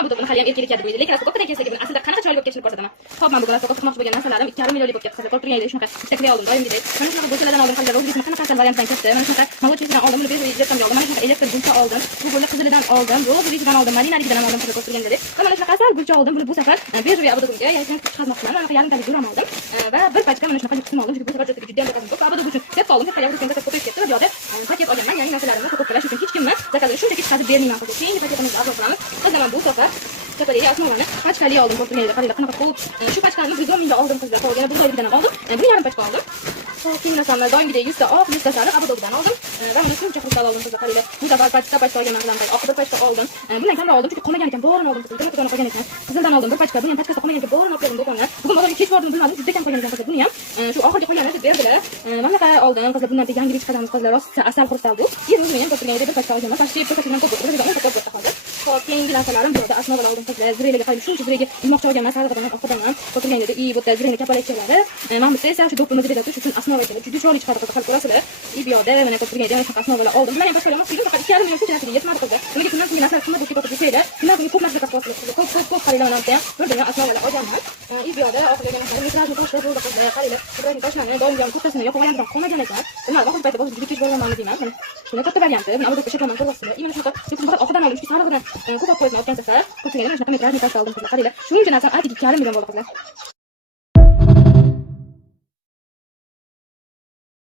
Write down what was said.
Tutma bu da buni hali ham erkak ekan deydi. Lekin asl kelsaga buni aslida qanaqa chiroyli bo'lib ketishini ko'rsataman. Hop, men bu galasi qilmoqchi bo'lgan narsalarim 2,5 millionlik bo'lib ketdi. Ko'rib turganingizdek shunaqa istakli oldim doimgidek. Mana shunaqa bo'lsalardan oldim, hali rozligini qanaqa variantdan ketdi. Mana shunaqa молочныйdan oldim, buni bezakdan oldim. Mana shunaqa elektr gulcha oldim. Bu bo'lsa qizilidan oldim, rozligidan oldim, malinaligidan oldim, ko'rib turganingizdek. Mana shunaqa asal gulcha oldim. Buni bu safar bezuviy abadogumga yashirib chiqarmoqchiman. Mana yarim talik duram oldim va bir pachka mana shunaqa qism oldim. Chunki bu safar juda ham zakazim ko'p. Abadogum uchun katta oldim. Katta yog'da katta ko'payib ketdi va yo'da paket olganman. Yangi narsalarimni ko'p to'plash uchun hech kimni zakazini shunchaki chiqarib bermayman. Keyingi paketimizni arzon qilamiz. Qizlar bu safar Chapali osmovani pachkali oldim. Ko'rganingizdek qaranglar qanaqa ko'p. Shu pachkani 110 mingga oldim qizlar. Qolgani bu doyligidan oldim. Buni yarim pachka oldim. Keyin narsani doimgidek 100 ta oq, 100 ta sariq abadogdan oldim. Va mana shuncha xustal oldim qizlar. Qaranglar. Bu safar pachka olganman bilan oq bir pachka oldim. Bundan kamroq oldim chunki qolmagan ekan. Borini oldim. Do'kon qolgan ekan. Qizildan oldim bir pachka. Buni ham pachkasi qolmagan ekan. Borini olib keldim do'konga. Bugun bozorga kech bordim bilmadim. Juda kam qolgan ekan. Buni ham shu oxirgi qolganini deb berdilar. Mana bunaqa oldim qizlar. Bundan yangilik chiqaramiz qizlar. Rosa asal xursal bu. 20 ming ham ko'rganingizdek bir pachka olganman. Pastga bir pachkadan ko'p bo'ldi. 10 ta ko'p bo'ldi hozir. Xo'p, keyingi narsalarim bu yerda asnoval oldim qizlar. Zireylarga qarang. Shuncha zireyga ilmoqchi olganman. Sarig'idan ham oqidan ham. Ko'rganingizdek bu yerda zireylar kapalakchalari. Mana bu esa shu do'ppini deb aytib uchun asnoval ekan. Juda chiroyli chiqadi qizlar. Ko'rasizlar. Bu yerda mana ko'rganingizdek mana shu asnoval oldim. Bular ham boshqa emas. Faqat 2,5 million shuncha narsaga yetmadi qizlar. Nimaga shundan keyin narsalar qimmat bo'lib ketadi desanglar, shundan keyin ko'p narsa qasqoqlik qildi. Ko'p qaranglar mana bu ham. Birdan asnoval olganman. Bu yerda oxirgi narsalar metrajni tashlab bo'ldi qizlar. Qaranglar. Metrajni tashlani doimga kattasinga yoqib olgandan qolmagan ekan. Nima vaqt paytida bo'lsa juda kech bo'lganman deyman. Mana shunday katta varianti. Buni avvalga shaklaman ko'ryapsizlar. Mana shunaqa faqat oqidan oldim. Chunki sarig'idan ko'p olib qo'ydim olgan safar. Ko'pchiliklar mana shunaqa metrajni tashlab oldim qizlar. Qaranglar. Shuncha narsani aytib 2,5 million bo'ldi qizlar.